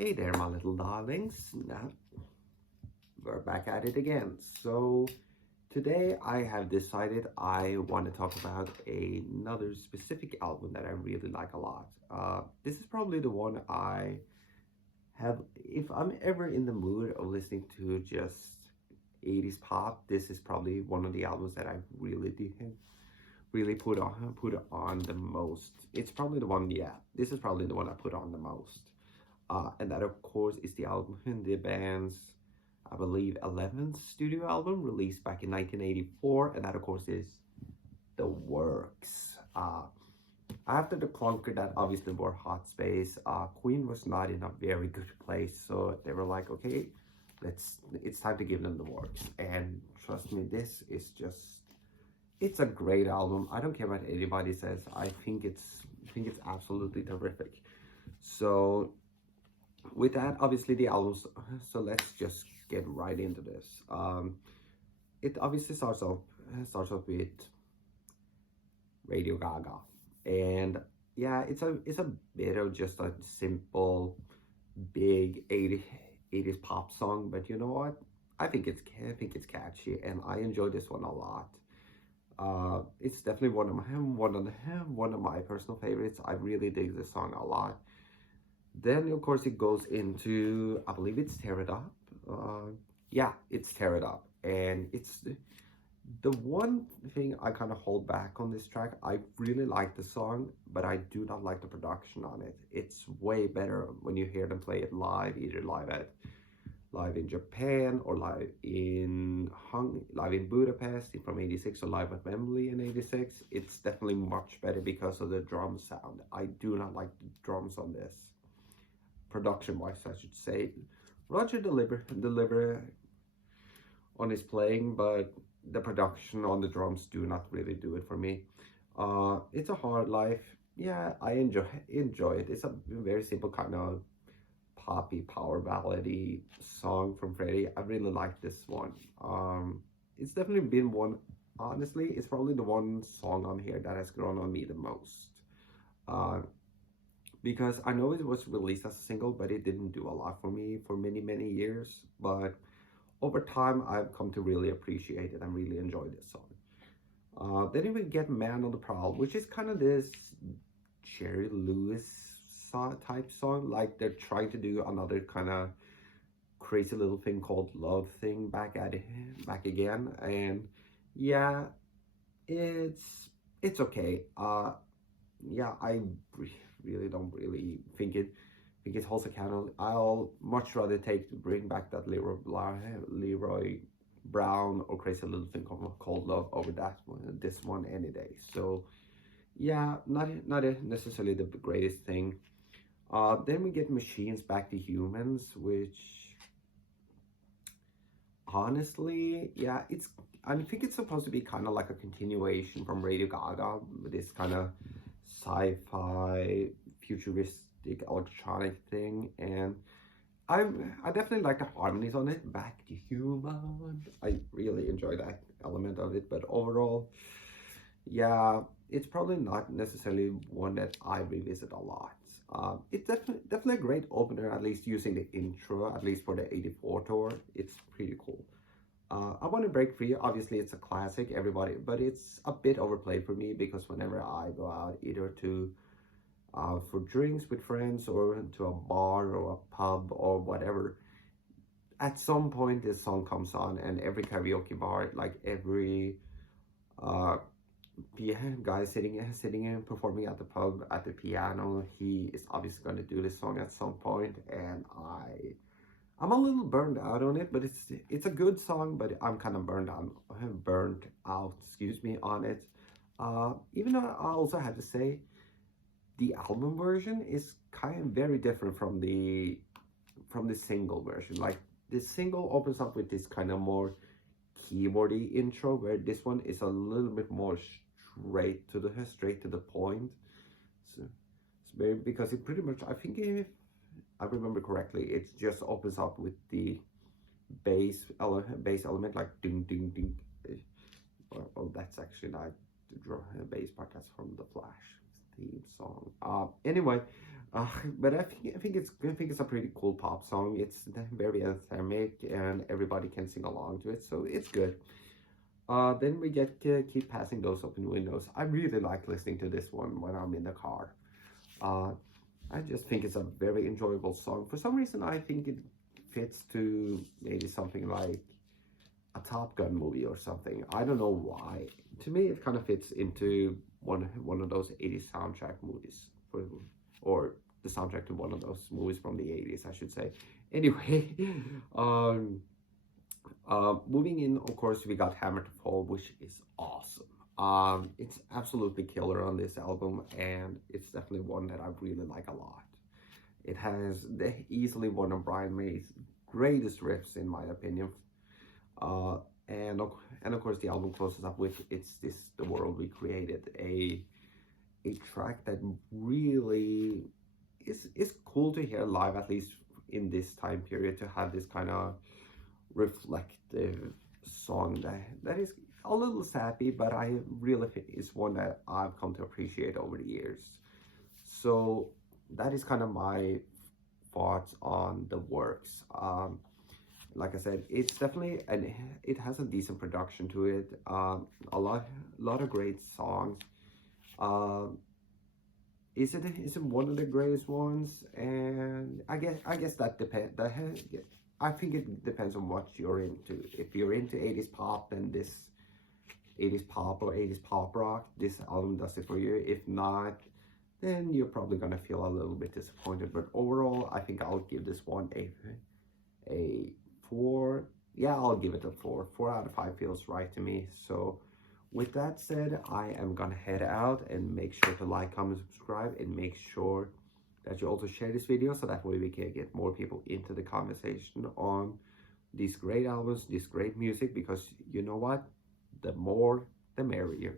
Hey there, my little darlings. Now, we're back at it again. So, today I have decided I want to talk about another specific album that I really like a lot. This is probably the one I have, if I'm ever in the mood of listening to just 80s pop, this is probably one of the albums that I really put on the most. It's probably the one, yeah, this is probably the one I put on the most. And that, of course, is the album, the band's, I believe, 11th studio album released back in 1984. And that, of course, is The Works. After the clunker that obviously were Hot Space, Queen was not in a very good place. So they were like, okay, it's time to give them The Works. And trust me, this is just, it's a great album. I don't care what anybody says. I think it's absolutely terrific. So with that, obviously the albums, so let's just get right into this. It obviously starts off with Radio Gaga, and yeah, it's a bit of just a simple big 80s pop song, but you know what, I think it's catchy and I enjoy this one a lot. It's definitely one of my personal favorites. I really dig this song a lot. Then, of course, it goes into, I believe it's Tear It Up. Yeah, it's Tear It Up. And it's the one thing I kind of hold back on this track. I really like the song, but I do not like the production on it. It's way better when you hear them play it live, either live in Japan or live in Budapest from '86 or live at Wembley in '86. It's definitely much better because of the drum sound. I do not like the drums on this. Production wise, I should say. Roger deliver on his playing, but the production on the drums do not really do it for me. It's a hard life. Yeah, I enjoy it. It's a very simple kind of poppy power ballady song from Freddie. I really like this one. It's definitely been one. Honestly, it's probably the one song on here that has grown on me the most. Uh, because I know it was released as a single, but it didn't do a lot for me for many years. But over time, I've come to really appreciate it and really enjoy this song. Then we get Man on the Prowl, which is kind of this Jerry Lewis type song. Like they're trying to do another kind of crazy little thing called Love thing back again. And yeah, it's okay. Yeah, I really don't really think it holds a candle. I'll much rather bring back that Leroy Brown or Crazy Little Thing called Love over this one any day. So yeah, not necessarily the greatest thing. Then we get Machines Back to Humans, which honestly, yeah, I think it's supposed to be kind of like a continuation from Radio Gaga with this kind of sci-fi futuristic electronic thing, and I definitely like the harmonies on it. Back to Human, I really enjoy that element of it, but overall, yeah, it's probably not necessarily one that I revisit a lot. It's definitely a great opener, at least using the intro, at least for the '84 tour. It's pretty cool. I Want to Break Free, obviously it's a classic, everybody, but it's a bit overplayed for me because whenever I go out either to for drinks with friends or to a bar or a pub or whatever, at some point this song comes on, and every karaoke bar, like every uh, guy sitting and performing at the pub at the piano, he is obviously going to do this song at some point, and I'm a little burned out on it, but it's a good song, but I'm kind of burnt out, excuse me, on it. Even though I also had to say the album version is kind of very different from the single version. Like the single opens up with this kind of more keyboardy intro, where this one is a little bit more straight to the point. So it's very, because it pretty much, I think if I remember correctly, it just opens up with the bass element, like ding ding ding. Well, that's actually not the bass part. That's from The Flash. theme song. Anyway, but I think it's a pretty cool pop song. It's very anthemic and everybody can sing along to it, so it's good. Then we get keep passing those open windows. I really like listening to this one when I'm in the car. Uh, I just think it's a very enjoyable song. For some reason, I think it fits to maybe something like a Top Gun movie or something. I don't know why. To me, it kind of fits into one of those 80s soundtrack movies, or the soundtrack to one of those movies from the 80s, I should say. Anyway, um, moving in, of course, we got Hammer to Fall, which is awesome. It's absolutely killer on this album, and it's definitely one that I really like a lot. It has easily one of Brian May's greatest riffs, in my opinion. Uh, and of course, the album closes up with "It's This the World We Created," a track that really is cool to hear live, at least in this time period, to have this kind of reflective song that is a little sappy, but I really think is one that I've come to appreciate over the years. So that is kind of my thoughts on the works. Like I said, it's definitely, and it has a decent production to it. A lot of great songs. Is it one of the greatest ones? And I guess that depends. I think it depends on what you're into. If you're into 80s pop, then this 80s pop or 80s pop rock, this album does it for you. If not, then you're probably gonna feel a little bit disappointed. But overall, I think I'll give this one a 4. Yeah, I'll give it a 4. 4 out of 5 feels right to me. So with that said, I am gonna head out, and make sure to like, comment, subscribe, and make sure that you also share this video, so that way we can get more people into the conversation on these great albums, this great music, because you know what? The more, the merrier.